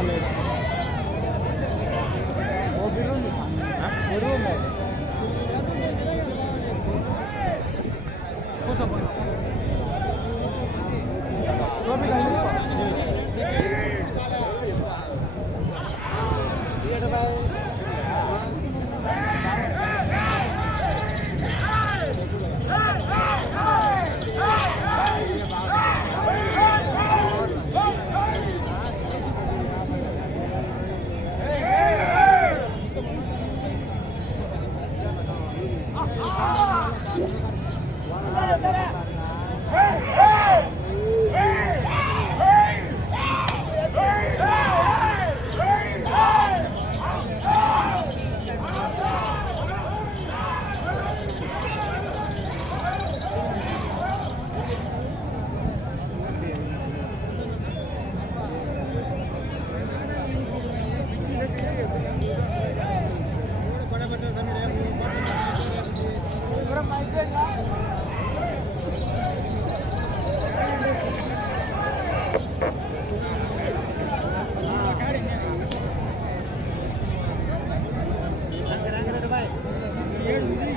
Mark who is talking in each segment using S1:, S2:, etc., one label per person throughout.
S1: ఆ,
S2: Yeah.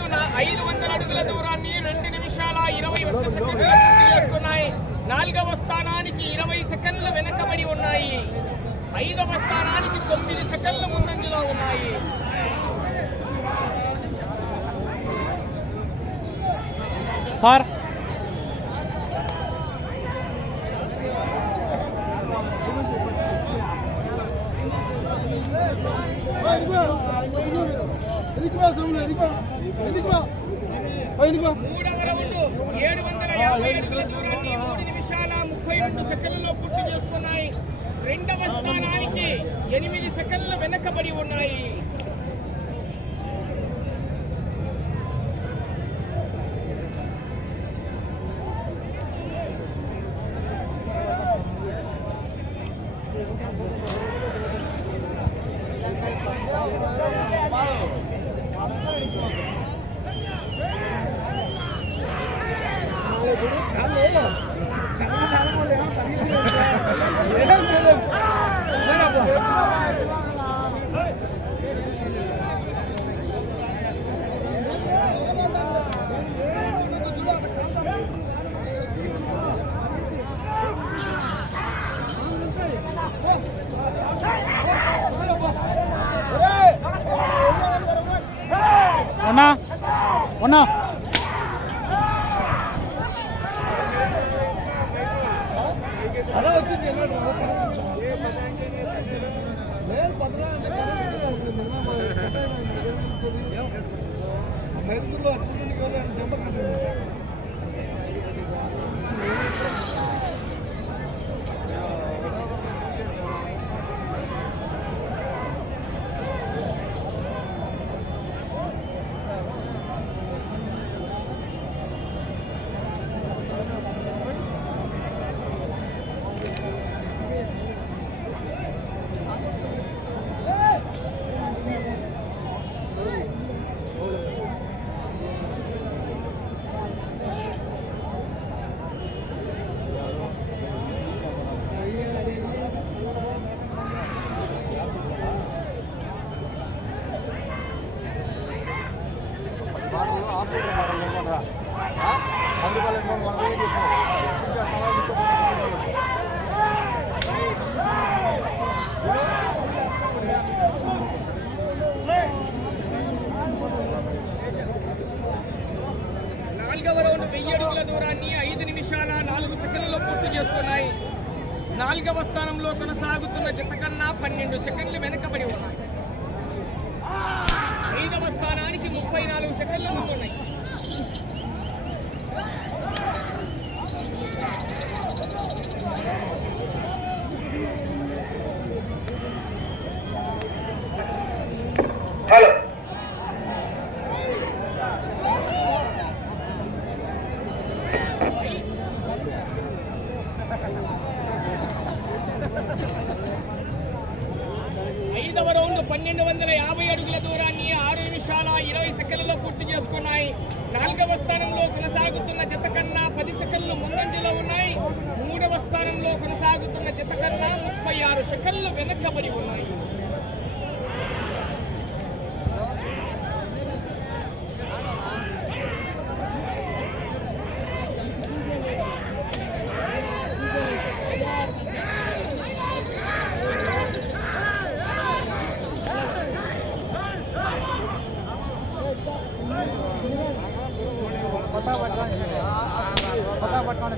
S2: Round నా ఐదు వందల అడుగుల దూరాన్ని రెండు నిమిషాల ఇరవై ఒక్క సెకండ్లు పూర్తి చేసుకున్నాయి నాలుగవ స్థానానికి ఇరవై సెకండ్లు వెనకబడి ఉన్నాయి ఐదవ స్థానానికి తొమ్మిది సెకండ్లు ముందంజలో ఉన్నాయి
S3: సార్
S2: మూడవ రౌండ్ ఏడు వందల యాభై అడుగుల దూరాన్ని మూడు నిమిషాల ముప్పై రెండు సెకండ్లలో పూర్తి చేసుకున్నాయి. రెండవ స్థానానికి ఎనిమిది సెకండ్లు వెనకబడి ఉన్నాయి. ஒன்றா సెకండ్లలో పూర్తి చేసుకున్నాయి. నాలుగవ స్థానంలో కొనసాగుతున్న జత కన్నా పన్నెండు సెకండ్లు వెనుకబడి ఉన్నాయి ఐదవ స్థానానికి ముప్పై నాలుగు సెకండ్లు ఉన్నాయి
S4: హలో
S2: ఐదవ రౌండ్ పన్నెండు వందల యాభై అడుగుల దూరాన్ని ఆరు నిమిషాల ఇరవై సెకండ్లలో పూర్తి చేసుకున్నాయి. నాలుగవ స్థానంలో కొనసాగుతున్న జత కన్నా పది సెకండ్లు ముందంజలో ఉన్నాయి. మూడవ స్థానంలో కొనసాగుతున్న జత కన్నా ముప్పై ఆరు సెకండ్లు వెనకబడి ఉన్నాయి.
S3: కొత్త పట్టుకోండి కొత్త పట్టుకోండి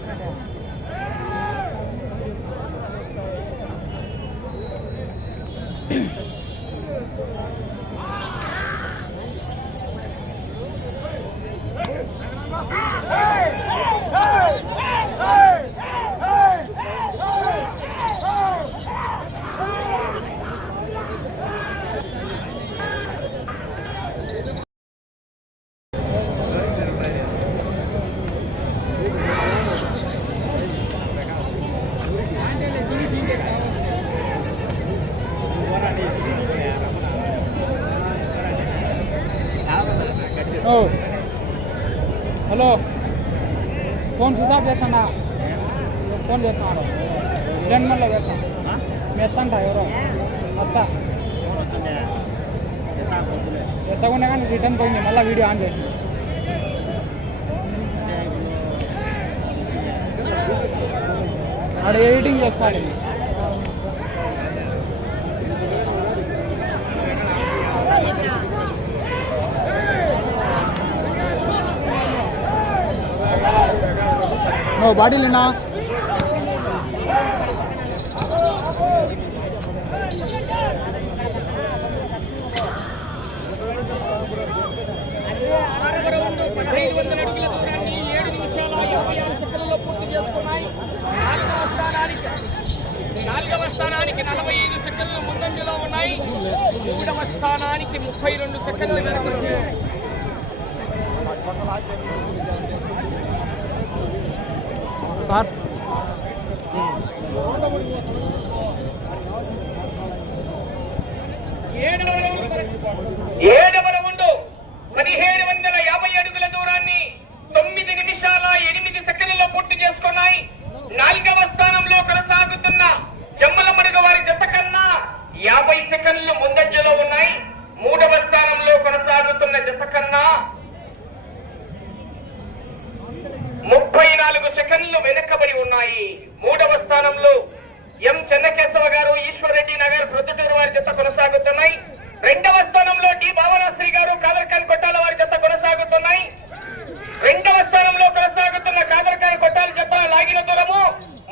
S3: ఓ. హలో. ఫోన్ స్విచ్ ఆఫ్ చేస్తానా? ఫోన్ చేస్తాను రెండు నెలలో చేస్తాం. మీ ఎత్తంట ఎవరో? అత్త. ఎత్తకుండా కానీ రిటర్న్ పోయింది. మళ్ళీ వీడియో ఆన్ చేసి. ఆడ ఎడిటింగ్ చేసుకోవాలి. నువ్వు బాడీలేనా
S2: ఆరవ రౌండ్ వందల అడుగుల దూరాన్ని ఏడు నిమిషాల యాభై ఆరు సెకండ్లలో పూర్తి చేసుకున్నాయి నాలుగవ స్థానానికి నాలుగవ స్థానానికి నలభై ఐదు సెకండ్లు ముందంజలో ఉన్నాయి. మూడవ స్థానానికి ముప్పై రెండు సెకండ్లు వెనుకబడి
S3: సార్.
S2: ఏడవ రౌండ్ ఏడవ రౌండ్ పదిహేడు వందల యాభై అడుగుల దూరాన్ని తొమ్మిది నిమిషాల ఎనిమిది సెకండ్లలో పూర్తి చేసుకున్నాయి నాలుగవ స్థానంలో కొనసాగుతున్న జమ్మలమడుగు వారి జత కన్నా యాభై సెకండ్లు ముందంజలో ఉన్నాయి మూడవ స్థానంలో కొనసాగుతున్న జత కన్నా ముప్పై నాలుగు సెకండ్లు వెనుకబడి ఉన్నాయి మూడవ స్థానంలో ఎం చెన్నకేశవ గారు ఈశ్వరరెడ్డి నగర్ ప్రొద్దుటూరు వారి జత కొనసాగుతున్నాయి రెండవ స్థానంలో డి భావనాశ్రీ గారు కాదర్ఖాన్ కొట్టాల వారి జత కొనసాగుతున్నాయి రెండవ స్థానంలో కొనసాగుతున్న కాదర్ఖాన్ కొట్టాల జత లాగిన దూరము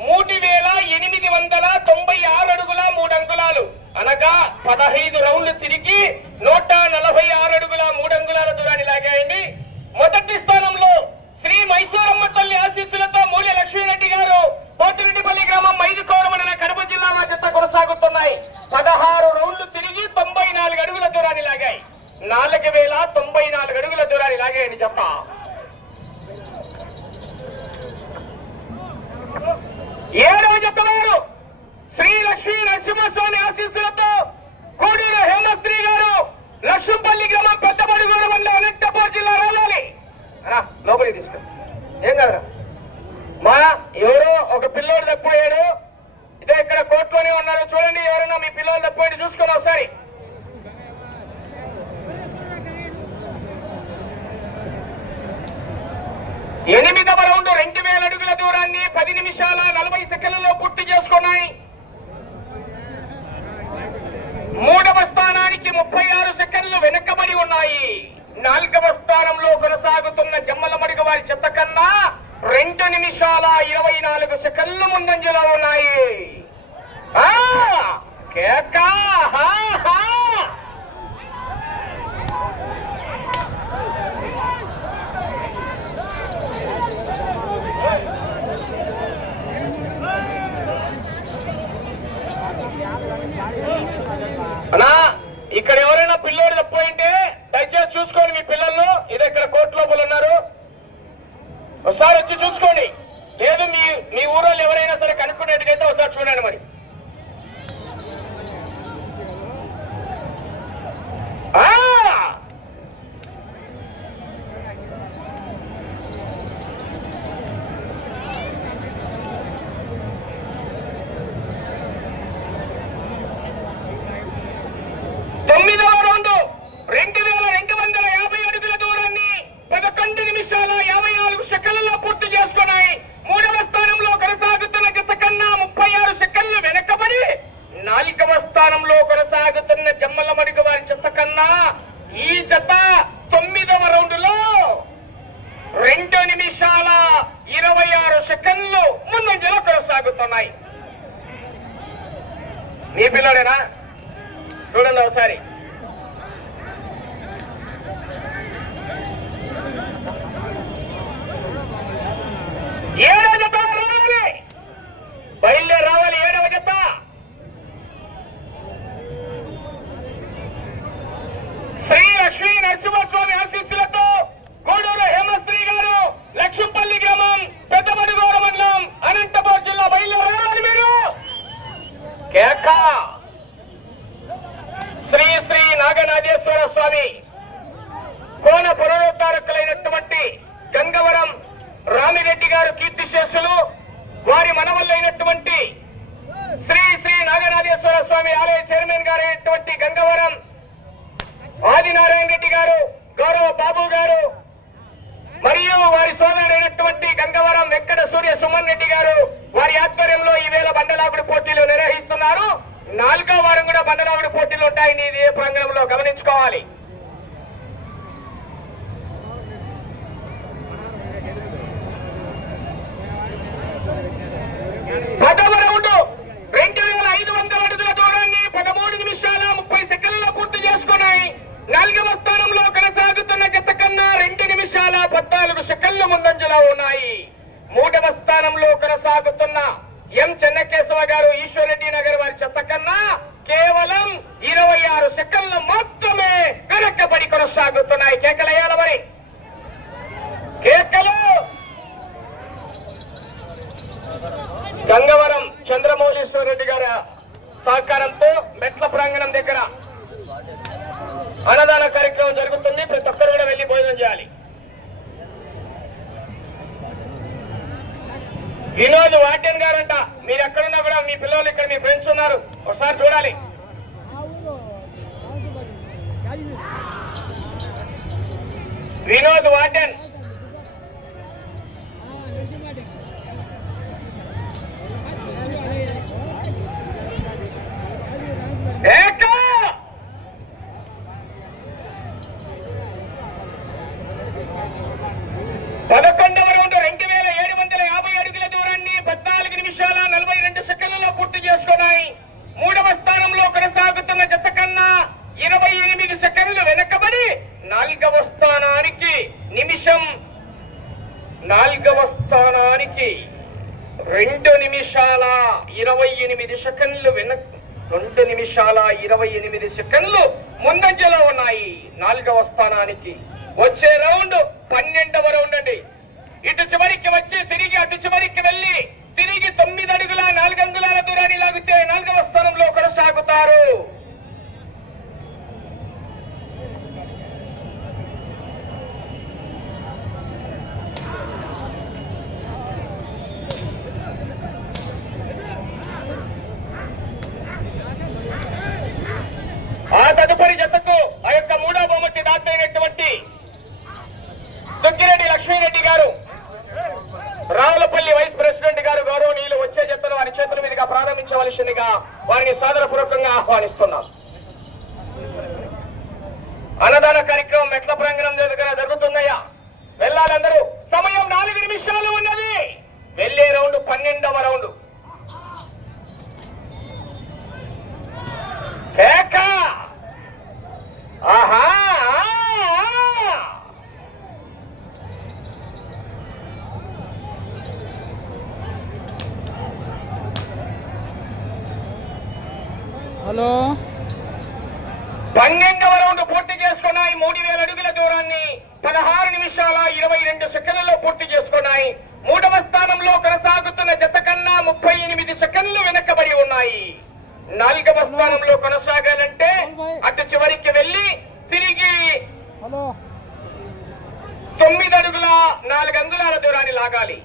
S2: మూడు వేల ఎనిమిది వందల తొంభై ఆరు అడుగుల మూడు అంగుళాలు అనగా పదహైదు రౌండ్లు తిరిగి నూట నలభై ఆరు అడుగుల మూడు అంగుళాల దూరాన్ని లాగాయండి మొదటి స్థానంలో శ్రీ మైసూరమ్మ తల్లి ఆశీస్సులతో మూల్య లక్ష్మీరెడ్డి గారు పోతిరెడ్డిపల్లి గ్రామం మైదు కోరమన కడప జిల్లా మా చెత్త కొనసాగుతున్నాయి పదహారు రౌండ్లు తిరిగి తొంభై నాలుగు అడుగుల దూరాన్ని లాగాయి నాలుగు వేల తొంభై నాలుగు అడుగుల దూరాన్ని లాగాయని చెప్ప ఏడవ జత వారు శ్రీ లక్ష్మీ నరసింహస్వామి ఆశీస్సులతో కోడూరు హేమశ్రీ గారు లక్ష్మపల్లి గ్రామం పెద్దబడుగూరు మండలం అనంతపూర్ జిల్లా రావాలి రా, లోపలికి తీసుకో ఏం కదరా మా ఎవరో ఒక పిల్లోడు తప్పిపోయాడు ఇదే ఇక్కడ కోర్టులోనే ఉన్నారు. చూడండి ఎవరైనా మీ పిల్లలు తప్పిపోయి చూసుకోండి ఒకసారి. ఎనిమిదవ రౌండ్ రెండు వేల అడుగుల దూరాన్ని పది నిమిషాల నలభై సెకండ్లలో పూర్తి చేసుకున్నాయి. మూడవ స్థానానికి ముప్పై ఆరు సెకండ్లు వెనుకబడి ఉన్నాయి. నాలుగవ స్థానంలో కొనసాగుతున్న జమ్మలమడుగు వారి చెత్త కన్నా రెండు నిమిషాల ఇరవై నాలుగు సెకండ్లు ముందంజలో ఉన్నాయి. కేక! స్వామినారాయణ రెడ్డి గారు గౌరవ బాబు గారు మరియు వారి సోదరుడైనటువంటి గంగవరం వెంకట సూర్య సుమన్ రెడ్డి గారు వారి ఆధ్వర్యంలో ఈ వేళ బండలాగుడి పోటీలు నిర్వహిస్తున్నారు. నాలుగో వారం కూడా బండలాగుడి పోటీలు ఉంటాయి. ఇది ఏ ప్రాంగణంలో గమనించుకోవాలి. ఉన్నాయి నాలుగవ స్థానానికి వచ్చే రౌండ్ పన్నెండవ రౌండ్ అండి. ఇటు చివరికి వచ్చి తిరిగి అటు చివరికి వెళ్ళి తిరిగి తొమ్మిది అడుగుల నాలుగు అంగుళాల దూరాన్ని లాగితే నాలుగవ స్థానంలో కొనసాగుతారు. ప్రారంభించవలసిందిగా వారిని సాదరపూర్వకంగా ఆహ్వానిస్తున్నారు అన్నదాన కార్యక్రమం మెట్ల ప్రాంగణం దగ్గర జరుగుతుందయ్యా. వెళ్ళాలందరూ సమయం నాలుగు నిమిషాలు ఉన్నది. వెళ్ళే రౌండ్ పన్నెండవ రౌండ్. ఆహా! పన్నెండవ రౌండ్ పూర్తి చేసుకున్నాయి మూడు వేల అడుగుల దూరాన్ని పదహారు నిమిషాల ఇరవై రెండు సెకండ్లలో పూర్తి చేసుకున్నాయి. మూడవ స్థానంలో కొనసాగుతున్న జత కన్నా ముప్పై ఎనిమిది సెకండ్లు వెనకబడి ఉన్నాయి. నాలుగవ స్థానంలో కొనసాగాలంటే అటు చివరికి వెళ్ళి తిరిగి
S3: హలో.
S2: తొమ్మిది అడుగుల నాలుగు అంగుళాల దూరాన్ని లాగాలి.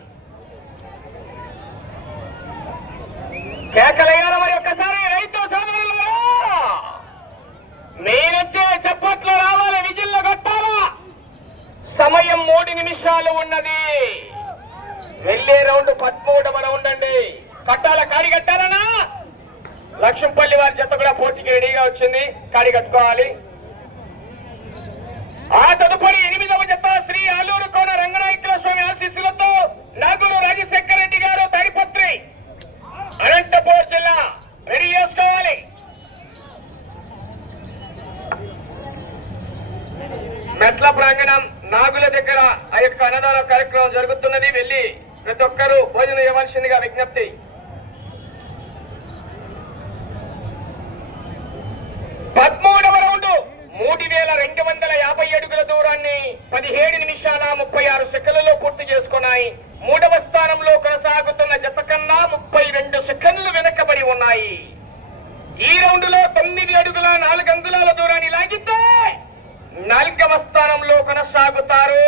S2: కేకలయ్యాల మరి ఒక్కసారి? రైతు సోదరులు మీరొచ్చే చప్పట్లు రావాలి విజిల్లు కొట్టాలా? సమయం మూడు నిమిషాలు ఉన్నది. వెళ్ళే రౌండ్ పదమూడవ రౌండ్ అండి. కట్టాల కాడి కట్టారనా లక్ష్మపల్లి వారి జత కూడా పోటీకి రెడీగా వచ్చింది. కాడి కట్టుకోవాలి. ఆ తదుపరి ఎనిమిదవ జత శ్రీ ఆలూరు కోన రంగనాయకుల స్వామి ఆశీస్సులతో నాగులు రాజశేఖర రెడ్డి గారు అనంతపూర్ జిల్లా రెడీ చేసుకోవాలి. మెట్ల ప్రాంగణం నాగుల దగ్గర ఆ యొక్క అన్నదాన కార్యక్రమం జరుగుతున్నది. వెళ్ళి ప్రతి ఒక్కరూ భోజనం ఇవ్వాల్సిందిగా విజ్ఞప్తి. పదమూడవ రౌండ్ మూడు వేల రెండు వందల యాభై అడుగుల దూరాన్ని పదిహేడు నిమిషాల ముప్పై ఆరు సెకండ్లలో పూర్తి చేసుకున్నాయి. మూడవ స్థానంలో కొనసాగుతున్న జత కన్నా ముప్పై రెండు సెకండ్లు వెనకబడి ఉన్నాయి. ఈ రౌండ్లో తొమ్మిది అడుగుల నాలుగు అంగుళాల దూరాన్ని లాగితే నాలుగవ స్థానంలో కొనసాగుతారు.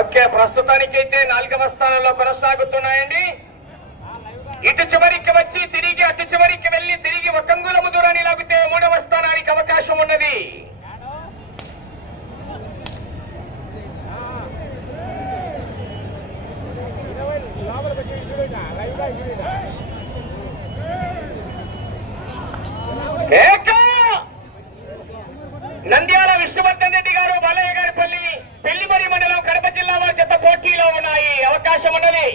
S2: ఓకే ప్రస్తుతానికైతే నాలుగవ స్థానంలో కొనసాగుతున్నాయండి. ఇటు చివరికి వచ్చి తిరిగి అటు చివరికి వెళ్ళి తిరిగి ఒక అంగుళము దూరాన్ని లాగితే మూడవ స్థానానికి అవకాశం ఉన్నది. ఏ నంద్యాల విష్ణువర్ధన్ రెడ్డి గారు బాలయ్య గారి పల్లి పెళ్ళిమరి మండలం కడప జిల్లా వారి జత పోటీలో ఉన్నాయి అవకాశం ఉన్నది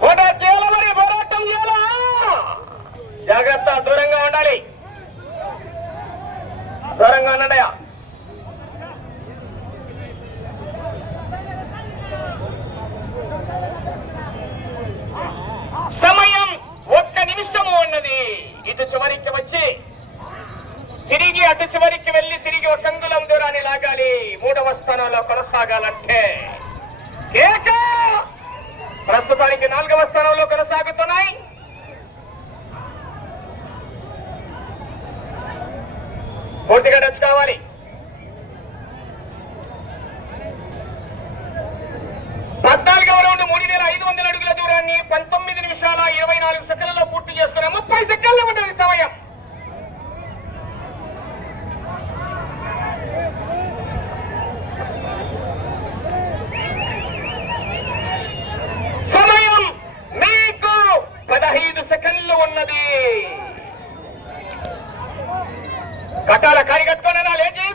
S2: పోటా చేయాలా మరి పోరాటం చేయాలా జాగ్రత్త దూరంగా ఉండాలి దూరంగా ఉండండియా సమయం ఒక్క నిమిషము ఉన్నది ఇటు చివరికి వచ్చి తిరిగి అటు చివరికి వెళ్ళి తిరిగి ఒక అంగుళం దూరాన్ని లాగాలి మూడవ స్థానంలో కొనసాగాలంటే కేక ప్రస్తుతానికి నాలుగవ స్థానంలో కొనసాగుతున్నాయి పూర్తిగా టచ్ కావాలి పద్నాలుగవ రౌండ్ మూడు వేల ఐదు వందల అడుగుల దూరాన్ని పంతొమ్మిది నిమిషాల ఇరవై నాలుగు సెకండ్లలో పూర్తి చేసుకున్న ముప్పై సెకండ్లు ఉన్నది సమయం. సమయం మీకు పదహైదు సెకండ్లు ఉన్నది. కట్టాల
S3: కాయగట్టుకోనా లేచి.